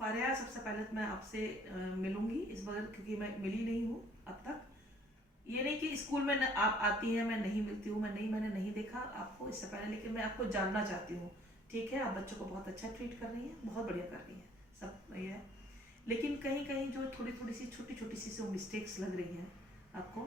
फारिया, सबसे पहले तो मैं आपसे मिलूंगी इस बार, क्योंकि मैं मिली नहीं हूँ अब तक। ये नहीं कि स्कूल में आप आती हैं मैं नहीं मिलती हूँ, मैंने नहीं देखा आपको इससे पहले, लेकिन मैं आपको जानना चाहती हूँ। ठीक है, आप बच्चों को बहुत अच्छा ट्रीट कर रही हैं, बहुत बढ़िया कर रही हैं, सब ये है। लेकिन कहीं कहीं जो थोड़ी थोड़ी सी छोटी छोटी सी जो मिस्टेक्स लग रही हैं आपको,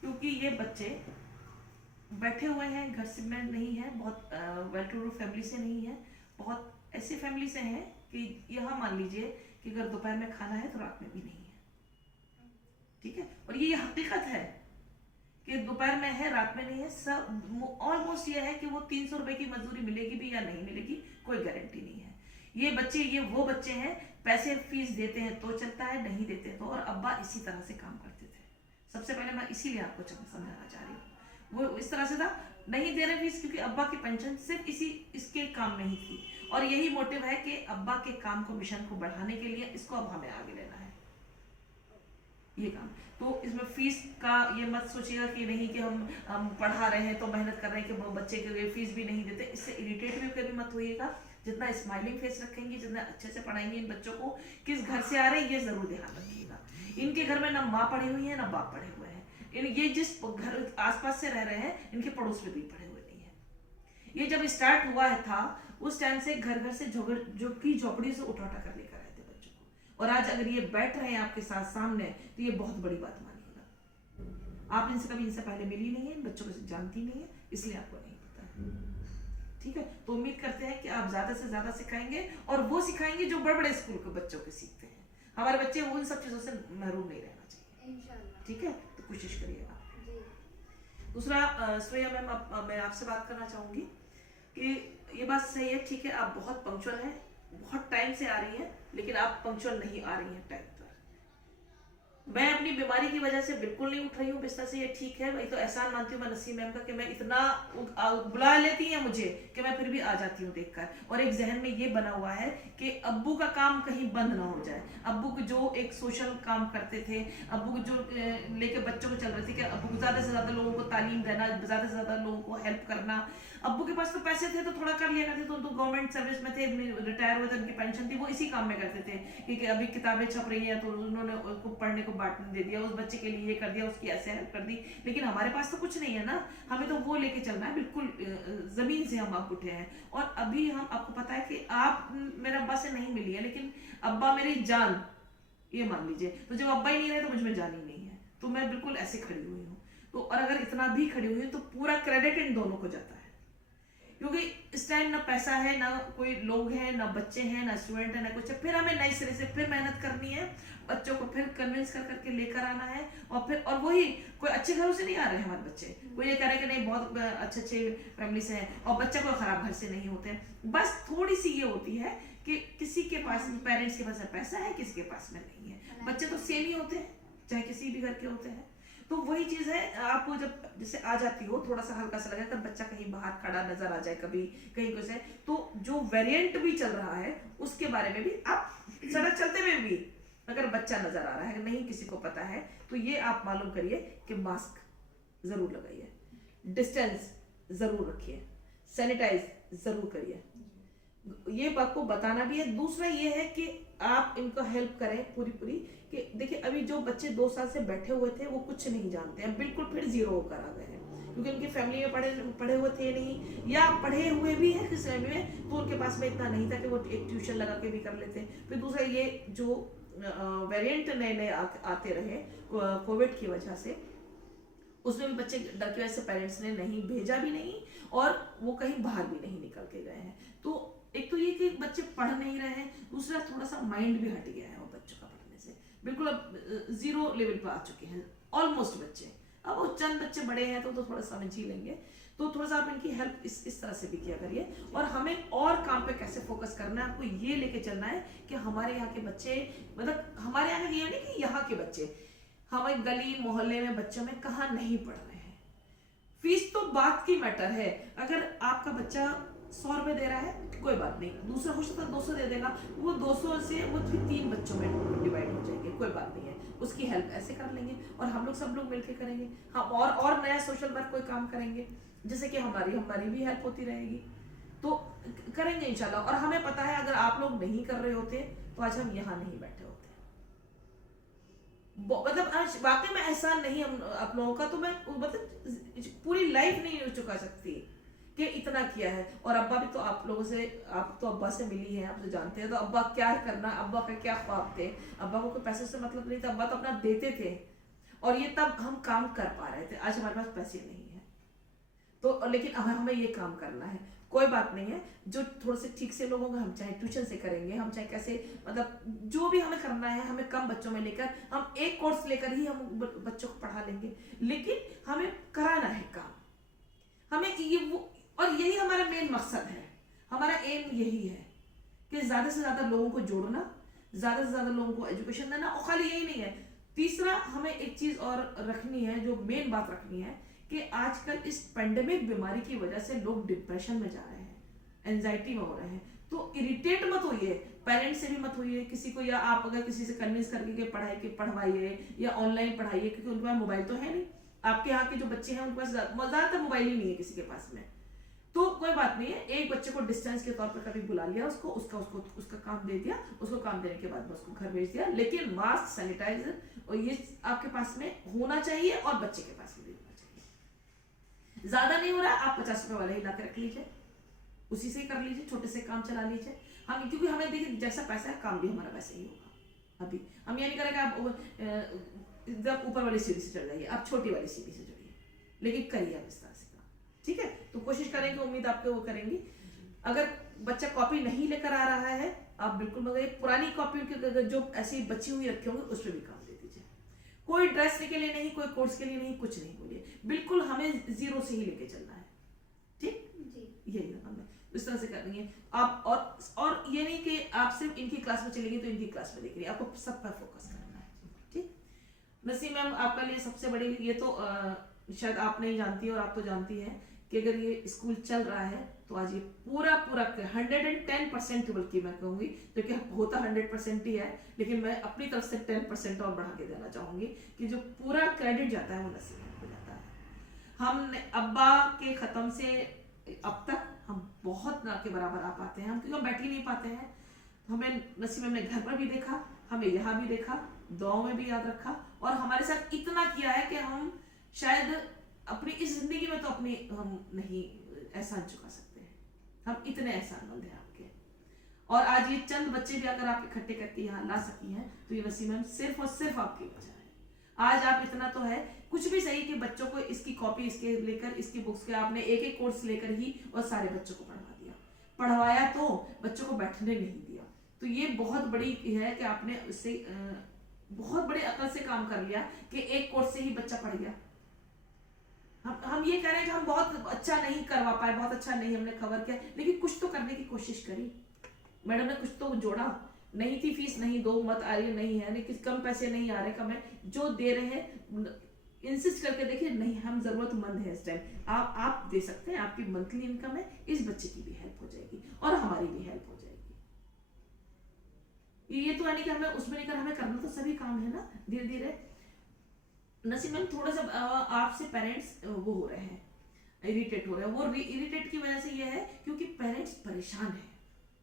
क्योंकि ये बच्चे बैठे हुए हैं, घर से में नहीं है, बहुत वेल टू डू फैमिली से नहीं है, बहुत ऐसी फैमिली से हैं कि यहाँ मान लीजिए कि अगर दोपहर में खाना है तो रात में भी नहीं है। ठीक है, और ये हकीकत है कि दोपहर में है रात में नहीं है। सब ऑलमोस्ट ये है कि वो 300 रुपए की मजदूरी मिलेगी भी या नहीं मिलेगी, कोई गारंटी नहीं है। ये वो बच्चे हैं, पैसे फीस देते हैं तो चलता है, नहीं देते तो। और अब्बा इसी तरह से काम करते थे। सबसे पहले मैं इसीलिए आपको समझाना चाह रही हूँ, वो इस तरह से था, नहीं दे रहे फीस क्योंकि अब्बा की पेंशन सिर्फ इसके काम में ही थी। और यही मोटिव है कि अब्बा के काम को, मिशन को बढ़ाने के लिए इसको अब हमें आगे लेना है, ये काम। तो इसमें फीस का ये मत सोचिएगा कि नहीं कि हम पढ़ा रहे हैं तो मेहनत कर रहे हैं कि बच्चे के लिए फीस भी नहीं देते, इससे इरिटेट भी कभी मत होइएगा। जितना स्माइलिंग फेस रखेंगे, जितना अच्छे से पढ़ाएंगे इन बच्चों को, किस घर से आ रहे हैं ये जरूर ध्यान रखिएगा। इनके घर में ना माँ पढ़ी हुई है ना बाप पढ़े हुए हैं, ये जिस घर आसपास से रह रहे हैं इनके पड़ोस में भी पढ़े हुए नहीं है। ये जब स्टार्ट हुआ है था उस टाइम से घर घर से झोपड़ी से उठा कर लेकर आए थे बच्चों को, और आज अगर ये बैठ रहे हैं आपके साथ सामने तो ये बहुत बड़ी बात मानिएगा। आप इनसे कभी, इनसे पहले मिली नहीं है, बच्चों को जानती नहीं है, इसलिए आपको नहीं पता है। ठीक है, तो उम्मीद करते हैं कि आप ज्यादा से ज्यादा सिखाएंगे, और वो सिखाएंगे जो बड़े बड़े स्कूल के बच्चों के सीखते हैं। हमारे बच्चे उन सब चीजों से महरूम नहीं रहना चाहिए इंशाल्लाह। ठीक है, तो कोशिश करिएगा। दूसरा श्रेया मैम, मैं आपसे बात करना चाहूंगी कि ये बात सही है, ठीक है, आप बहुत पंक्चुअल हैं, बहुत टाइम से आ रही हैं, लेकिन आप पंक्चुअल नहीं आ रही हैं टाइम पर। मैं अपनी बीमारी की वजह से बिल्कुल नहीं उठ रही हूँ बिस्तर से, ये ठीक है, वही तो एहसान मानती हूँ मैं नसीम मैम का कि मैं इतना बुला लेती हैं मुझे कि मैं फिर भी आ जाती हूँ देखकर। और एक जहन में ये बना हुआ है कि अब्बू का काम कहीं बंद ना हो जाए। अब्बू को जो एक सोशल काम करते थे, अब्बू को जो लेके बच्चों को चल रहे थे कि अब्बू को ज्यादा से ज्यादा लोगों को तालीम देना, ज्यादा से ज्यादा लोगों को हेल्प करना। अब्बू के पास तो पैसे थे तो थोड़ा कर लिया करते, तो गवर्नमेंट सर्विस में थे, रिटायर हुए थे, उनकी पेंशन थी, वो इसी काम में करते थे। क्योंकि अभी किताबें छप रही हैं तो उन्होंने उसको पढ़ने को बांटने दे दिया, उस बच्चे के लिए ये कर दिया, उसकी ऐसे हेल्प कर दी। लेकिन हमारे पास तो कुछ नहीं है ना, हमें तो वो लेके चलना है, बिल्कुल जमीन से हम आप उठे हैं। और अभी हम, आपको पता है कि आप मेरे अब्बा से नहीं मिली है, लेकिन अब्बा मेरी जान, ये मान लीजिए। तो जब अब्बा ही नहीं रहे तो मुझ में जान ही नहीं है, तो मैं बिल्कुल ऐसे खड़ी हुई हूँ। तो और अगर इतना भी खड़ी हुई हूँ तो पूरा क्रेडिट इन दोनों को जाता है, क्योंकि इस टाइम ना पैसा है, ना कोई लोग हैं, ना बच्चे हैं, ना स्टूडेंट है, ना कुछ है। फिर हमें नए सिरे से फिर मेहनत करनी है, बच्चों को फिर कन्विंस कर करके लेकर आना है। और वही, कोई अच्छे घरों से नहीं आ रहे हैं हमारे बच्चे, कोई ये कह रहे कि नहीं बहुत अच्छे अच्छे फैमिली से हैं, और बच्चा कोई खराब घर से नहीं होते। बस थोड़ी सी ये होती है कि किसी के पास, पेरेंट्स के पास पैसा है, किसी के पास में नहीं है। बच्चे तो सेम ही होते हैं, चाहे किसी भी घर के होते हैं। तो वही चीज है, आपको जब जैसे आ जाती हो, थोड़ा सा हल्का सा लगे, तब बच्चा कहीं बाहर खड़ा नजर आ जाए, कभी कहीं कुछ है, तो जो वेरिएंट भी चल रहा है उसके बारे में भी आप, सड़क चलते हुए भी अगर बच्चा नजर आ रहा है, नहीं किसी को पता है, तो ये आप मालूम करिए कि मास्क जरूर लगाइए, डिस्टेंस जरूर रखिए, सैनिटाइज जरूर करिए, ये आपको बताना भी है। दूसरा ये है कि आप इनको हेल्प करें पूरी कि देखिए, अभी जो बच्चे 2 साल से बैठे हुए थे वो कुछ नहीं जानते हैं, बिल्कुल फिर जीरो होकर आ गए हैं, क्योंकि उनकी फैमिली में पढ़े हुए थे नहीं, या पढ़े हुए भी हैं किस फैमिली में, तो उनके पास में इतना नहीं था कि वो एक ट्यूशन लगा के भी कर लेते। फिर दूसरा ये जो वेरिएंट नए नए आते रहे कोविड की वजह से, उसमें भी बच्चे डर की वजह से पेरेंट्स ने नहीं भेजा भी नहीं, और वो कहीं बाहर भी नहीं निकल के गए हैं। तो एक तो ये कि बच्चे पढ़ नहीं रहे हैं, दूसरा थोड़ा सा माइंड भी हट गया है वो बच्चों का पढ़ने से, बिल्कुल अब 0 लेवल पर आ चुके हैं ऑलमोस्ट बच्चे। अब वो चंद बच्चे बड़े हैं तो थोड़ा समझ ही लेंगे, तो थोड़ा सा आप इनकी हेल्प इस तरह से भी किया करिए। और हमें और काम पे कैसे फोकस करना है, आपको ये लेके चलना है कि हमारे यहाँ के बच्चे, मतलब हमारे यहाँ ये नहीं कि यहाँ के बच्चे, हमारे गली मोहल्ले में बच्चों में कहाँ नहीं पढ़ रहे हैं। फीस तो बात की मैटर है, अगर आपका बच्चा 100 रुपए दे रहा है कोई बात नहीं, दूसरा हो सकता है 200 दे देगा, वो 200 से वो 3 बच्चों में डिवाइड हो जाएंगे, कोई बात नहीं है, उसकी हेल्प ऐसे कर लेंगे, और हम लोग सब लोग मिलकर करेंगे। हम और नया सोशल वर्क कोई काम करेंगे, जैसे कि हमारी भी हेल्प होती रहेगी, तो करेंगे इंशाल्लाह। और हमें पता है अगर आप लोग नहीं कर रहे होते तो आज हम यहाँ नहीं बैठे होते। मतलब आज वाकई में एहसान नहीं हम आप लोगों का, तो मैं मतलब पूरी लाइफ नहीं चुका सकती कि इतना किया है। और अब्बा भी तो आप लोगों से, आप तो अब्बा से मिली हैं, आप तो जानते हैं, तो अब्बा क्या करना, अब्बा का क्या ख्वाब थे, अब्बा को कोई पैसे से मतलब नहीं था, अब्बा तो अपना देते थे। और ये तब हम काम कर पा रहे थे, आज हमारे पास पैसे नहीं है तो, लेकिन अब हमें ये काम करना है। कोई बात नहीं है, जो थोड़े से ठीक से लोगों को हम चाहे ट्यूशन से करेंगे, हम चाहे कैसे, मतलब जो भी हमें करना है, हमें कम बच्चों में लेकर, हम एक कोर्स लेकर ही हम बच्चों को पढ़ा लेंगे, लेकिन हमें कराना है काम, हमें ये वो, और यही हमारा मेन मकसद है, हमारा एम यही है कि ज्यादा से ज्यादा लोगों को जोड़ना, ज्यादा से ज्यादा लोगों को एजुकेशन देना। और खाली यही नहीं है, तीसरा हमें एक चीज और रखनी है, जो मेन बात रखनी है कि आजकल इस पेंडेमिक बीमारी की वजह से लोग डिप्रेशन में जा रहे हैं, एंजाइटी में हो रहे हैं। तो इरिटेट मत होइए, पेरेंट्स से भी मत होइए किसी को, या आप अगर किसी से कन्विंस करके के पढ़वाइए या ऑनलाइन पढ़ाइए, क्योंकि उनके पास मोबाइल तो है नहीं। आपके यहाँ के जो बच्चे हैं उनके पास ज्यादातर मोबाइल ही नहीं है किसी के पास में, तो कोई बात नहीं है, एक बच्चे को डिस्टेंस के तौर पर कभी बुला लिया, उसका काम दे दिया, उसको काम देने के बाद उसको घर भेज दिया। लेकिन मास्क, सैनिटाइजर और ये आपके पास में होना चाहिए और बच्चे के पास में भी होना चाहिए। ज्यादा नहीं हो रहा, आप 50 रुपए वाला ही ला के रख लीजिए, उसी से कर लीजिए, छोटे से काम चला लीजिए। हम क्योंकि हमें देखिए जैसा पैसा है काम भी हमारा वैसे ही होगा। अभी हम ये नहीं करेंगे आप जब ऊपर वाली सीढ़ी से चढ़ जाइए, आप छोटी वाली सीढ़ी से चढ़िए, लेकिन करिए आप इस तरह से काम, ठीक है। तो कोशिश करेंगे, उम्मीद आपके वो करेंगी। अगर बच्चा कॉपी नहीं लेकर आ रहा है, आप बिल्कुल मगर पुरानी कॉपी जो ऐसी बची हुई रखी होंगी उस पर भी काम दे दीजिए। कोई ड्रेस के लिए नहीं, कोई कोर्स के लिए नहीं, कुछ नहीं बोलिए, बिल्कुल हमें जीरो से ही लेके चलना है, ठीक जी। यही हमें इस तरह से करनी है आप। और ये नहीं कि आप सिर्फ इनकी क्लास में चलेंगे तो इनकी क्लास में देख रही है, आपको सब पर फोकस करना है, ठीक। नसीम मैम आपका लिए सबसे बड़ी, ये तो शायद आप नहीं जानती और आप तो जानती हैं कि अगर ये स्कूल चल रहा है तो आज ये पूरा 110% बल्कि मैं कहूंगी, क्योंकि होता 100% ही है, लेकिन मैं अपनी तरफ से 10% और बढ़ा के देना चाहूंगी कि जो पूरा क्रेडिट जाता है वो नसीम को जाता है। हमने अब्बा के खत्म से अब तक हम बहुत ना के बराबर आ पाते हैं, हम क्योंकि हम बैठ ही नहीं पाते हैं। हमें नसीम ने घर पर भी देखा, हमें यहाँ भी देखा, दुआओं में भी याद रखा, और हमारे साथ इतना किया है कि हम शायद अपनी इस जिंदगी में तो अपनी हम नहीं एहसान चुका सकते हैं, हम इतने एहसानमंद हैं आपके। और आज ये चंद बच्चे भी अगर आप इकट्ठे करके यहाँ ला सकी हैं तो ये नसीम मैम सिर्फ और सिर्फ आपकी वजह है। आज आप इतना तो है, कुछ भी सही कि बच्चों को इसकी कॉपी इसके लेकर, इसकी बुक्स के आपने एक एक कोर्स लेकर ही और सारे बच्चों को पढ़वा दिया, पढ़वाया तो बच्चों को बैठने नहीं दिया। तो ये बहुत बड़ी है कि आपने उससे बहुत बड़े अकल से काम कर लिया कि एक कोर्स से ही बच्चा पढ़ गया। हम ये कह रहे हैं कि हम बहुत अच्छा नहीं करवा पाए, बहुत अच्छा नहीं हमने कवर किया, लेकिन कुछ तो करने की कोशिश करी। मैडम ने कुछ तो जोड़ा, नहीं थी फीस नहीं दो मत आ रही नहीं है, लेकिन कम पैसे नहीं आ रहे, कम है, जो दे रहे हैं इंसिस्ट करके देखिए, नहीं हम जरूरतमंद है इस टाइम, आप दे सकते हैं, आपकी मंथली इनकम है, इस बच्चे की भी हेल्प हो जाएगी और हमारी भी हेल्प हो जाएगी। ये तो यानी कि हमें उसमें नहीं कर, हमें करना तो सभी काम है ना धीरे धीरे। नसीम मैम थोड़ा सा आपसे पेरेंट्स वो हो रहे हैं, इरिटेट हो रहे हैं। वो इरिटेट की वजह से ये है क्योंकि पेरेंट्स परेशान है,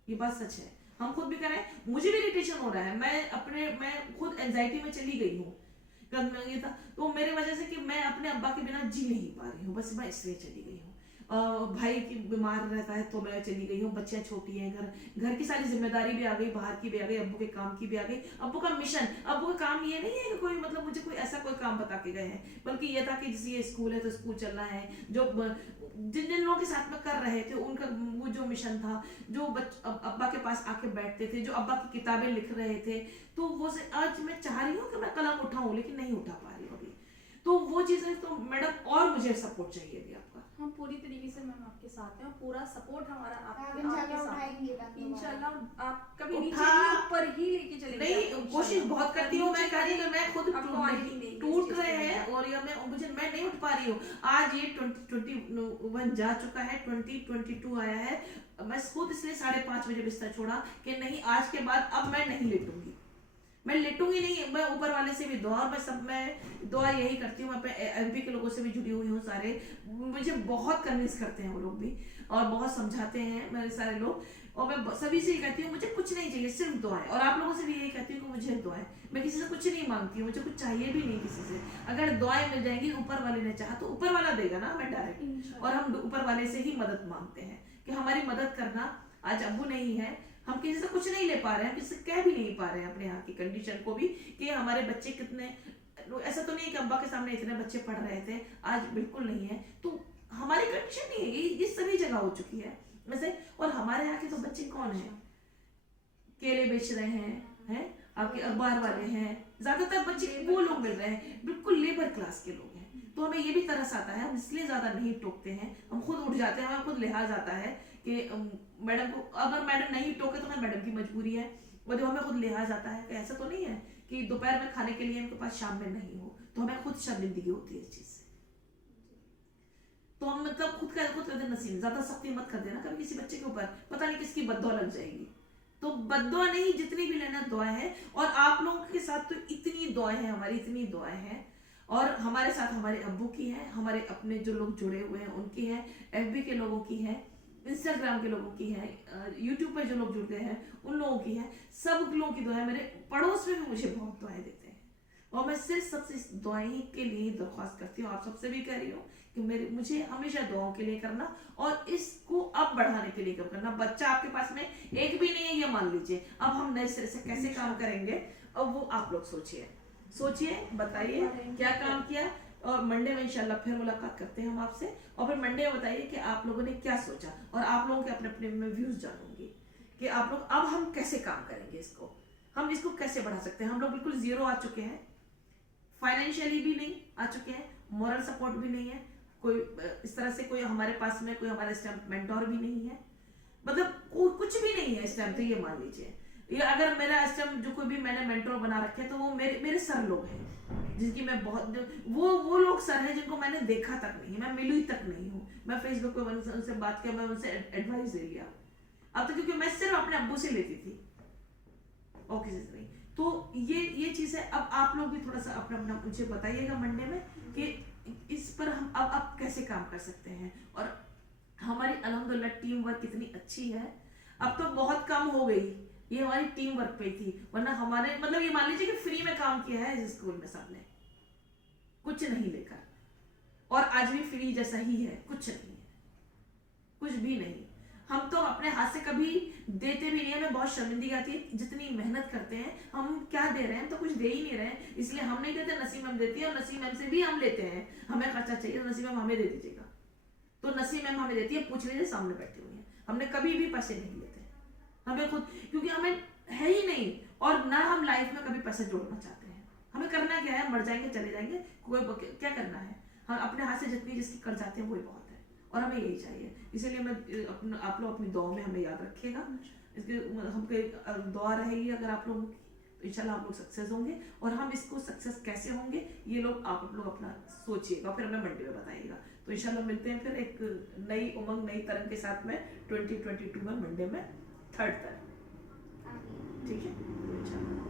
ये बात सच है, हम खुद भी कर रहे हैं, मुझे भी इरिटेशन हो रहा है, मैं खुद एंजाइटी में चली गई हूँ। ये था तो मेरे वजह से कि मैं अपने अब्बा के बिना जी नहीं पा रही हूँ, बस मैं इसलिए चली गई हूँ। भाई की बीमार रहता है तो मैं चली गई हूँ, बच्चियां छोटी हैं, घर की सारी जिम्मेदारी भी आ गई, बाहर की भी आ गई, अब्बू के काम की भी आ गई। अब्बू का मिशन, अब्बू का काम ये नहीं है कि कोई मतलब मुझे कोई ऐसा कोई काम बता के गए हैं, बल्कि ये था कि जैसे ये स्कूल है तो स्कूल चलना है, जो जिन जिन लोगों के साथ में कर रहे थे उनका वो जो मिशन था, जो अब्बा के पास आके बैठते थे, जो अब्बा की किताबें लिख रहे थे, तो वो से आज मैं चाह रही हूँ कि मैं कलम उठाऊं, लेकिन नहीं उठा पा रही हूँ अभी। तो वो चीजें तो मैडम और मुझे सपोर्ट चाहिए अभी आपका। हम पूरी तरीके से मैम आपके साथ हैं और पूरा सपोर्ट हमारा आपके साथ इंशाल्लाह। आप कभी नीचे ऊपर ही लेके चलेंगे। नहीं कोशिश बहुत करती हूँ, मैं कह रही हूँ मैं खुद टूट रहे हैं और मैं नहीं उठ पा रही हूँ। आज ये 2021 जा चुका है, 2022 आया है, मैं खुद इसलिए 5:30 बजे बिस्तर छोड़ा कि नहीं आज के बाद अब मैं नहीं लेटूंगी, मैं लेटूंगी नहीं। मैं ऊपर वाले से भी दुआ, और मैं दुआ यही करती हूँ, मैं एमपी के लोगों से भी जुड़ी हुई हूँ, सारे मुझे बहुत कन्विंस करते हैं वो लोग भी और बहुत समझाते हैं मेरे सारे लोग। और मैं सभी से ये कहती हूँ मुझे कुछ नहीं चाहिए, सिर्फ दुआएं। और आप लोगों से भी यही कहती हूँ कि मुझे दुआएं। मैं किसी से कुछ नहीं मांगती हूँ, मुझे कुछ चाहिए भी नहीं किसी से। अगर दुआएं मिल जाएंगी, ऊपर वाले ने चाहा तो ऊपर वाला देगा ना हमें डायरेक्ट। इंशाल्लाह। और हम ऊपर वाले से ही मदद मांगते हैं कि हमारी मदद करना। आज अब्बू नहीं है, हम किसी से कुछ नहीं ले पा रहे हैं, किसी से कह भी नहीं पा रहे हैं अपने यहाँ की कंडीशन को भी कि हमारे बच्चे कितने। ऐसा तो नहीं है कि अब्बा के सामने इतने बच्चे पढ़ रहे थे, आज बिल्कुल नहीं है। तो हमारी कंडीशन नहीं है, ये सभी जगह हो चुकी है वैसे। और हमारे यहाँ के तो बच्चे कौन है, केले बेच रहे हैं आपके अखबार वाले हैं, ज्यादातर बच्चे वो लोग मिल रहे हैं, बिल्कुल लेबर क्लास के लोग हैं। तो हमें ये भी तरस आता है, हम इसलिए ज्यादा नहीं टोकते हैं, हम खुद उठ जाते हैं, हमें खुद लिहाज आता है कि मैडम को, अगर मैडम नहीं टोके तो मैं मैडम की मजबूरी है। वो जो हमें खुद लिहाज आता है कि ऐसा तो नहीं है कि दोपहर में खाने के लिए उनके पास शाम में नहीं हो, तो हमें खुद शर्मिंदगी होती है इस चीज से। तो हम मतलब खुद कहते नसीब, ज्यादा सख्ती मत कर देना कभी किसी बच्चे के ऊपर, पता नहीं किसकी बद्दुआ लग जाएगी। तो बद्दुआ नहीं, जितनी भी लेना दुआएं है। और आप लोगों के साथ तो इतनी दुआएं हैं, हमारी इतनी दुआएं हैं। और हमारे साथ हमारे अब्बू की है, हमारे अपने जो लोग जुड़े हुए हैं उनकी है, FB के लोगों की है, इंस्टाग्राम के लोगों की है, यूट्यूब पर जो लोग जुड़ गए हैं उन लोगों की है। सब लोगों की दुआएं, मेरे पड़ोस में भी मुझे बहुत दुआएं देते हैं। और मैं सिर्फ सबसे दुआएं के लिए दरख्वास्त करती हूँ, आप सबसे भी कह रही हूँ कि मुझे हमेशा दुआओं के लिए करना, और इसको अब बढ़ाने के लिए करना। बच्चा आपके पास में एक भी नहीं है ये मान लीजिए, अब हम नए सिरे से कैसे काम करेंगे, अब वो आप लोग सोचिए, बताइए क्या काम किया। और मंडे में इंशाल्लाह फिर मुलाकात करते हैं हम आपसे, और फिर मंडे में बताइए कि आप लोगों ने क्या सोचा, और आप लोगों के अपने अपने में व्यूज जानूंगी कि आप लोग अब हम कैसे काम करेंगे, हम इसको कैसे बढ़ा सकते हैं। हम लोग बिल्कुल जीरो आ चुके हैं, फाइनेंशियली भी नहीं आ चुके हैं, मॉरल सपोर्ट भी नहीं है, कोई इस तरह से कोई हमारे पास में कोई हमारा इस टाइम मेंटोर भी नहीं है, मतलब कुछ भी नहीं है इस टाइम। तो ये मान लीजिए, ये अगर मेरा इस टाइम जो कोई भी मैंने मेंटोर बना रखे तो वो मेरे सर लोग हैं, जिनकी मैं बहुत, वो लोग सर हैं जिनको मैंने देखा तक नहीं, मैं मिली तक नहीं हूँ। मैं फेसबुक पे उनसे बात किया, मैं उनसे एडवाइस ले लिया अब तो, क्योंकि मैं सिर्फ अपने अब्बू से लेती थी और किसी से नहीं। तो ये चीज है। अब आप लोग भी थोड़ा सा अपना अपना मुझे बताइएगा मंडे में कि इस पर हम अब कैसे काम कर सकते हैं। और हमारी अल्हम्दुलिल्लाह टीम वर्क कितनी अच्छी है, अब तो बहुत कम हो गई, ये हमारी टीम वर्क पे थी। वरना हमारे मतलब ये मान लीजिए कि फ्री में काम किया है इस स्कूल में सबने, कुछ नहीं लेकर, और आज भी फ्री जैसा ही है, कुछ नहीं है, कुछ भी नहीं। हम तो अपने हाथ से कभी देते भी नहीं है, हमें बहुत शर्मिंदगी आती है, जितनी मेहनत करते हैं हम क्या दे रहे हैं, हम तो कुछ दे ही नहीं रहे हैं। इसलिए हम नहीं देते, नसीम मैम देती है, और नसीम मैम से भी हम लेते हैं, हमें खर्चा चाहिए तो नसीम मैम हमें दे दीजिएगा, तो नसीम मैम हमें देती है, पूछ लीजिए सामने बैठी हुई है। हमने कभी भी पैसे नहीं लेते हमें खुद, क्योंकि हमें है ही नहीं, और ना हम लाइफ में कभी पैसे जोड़ना चाहते हैं। हमें करना क्या है, मर जाएंगे चले जाएंगे, कोई क्या करना है। हम अपने हाथ से जितनी जिसकी कर जाते हैं वही बहुत है, और हमें यही चाहिए। इसीलिए मैं आप लोग अपनी दुआ में हमें याद रखिएगा, इसके हमको दुआ रहेगी अगर आप लोगों की, तो इंशाल्लाह आप लोग सक्सेस होंगे। और हम इसको सक्सेस कैसे होंगे ये लोग आप लोग अपना सोचिएगा, फिर हमें मंडे में बताइएगा। तो इंशाल्लाह मिलते हैं फिर एक नई उमंग नई तरंग के साथ में 2022 में मंडे में 3rd तरह, ठीक है। तो इंशाल्लाह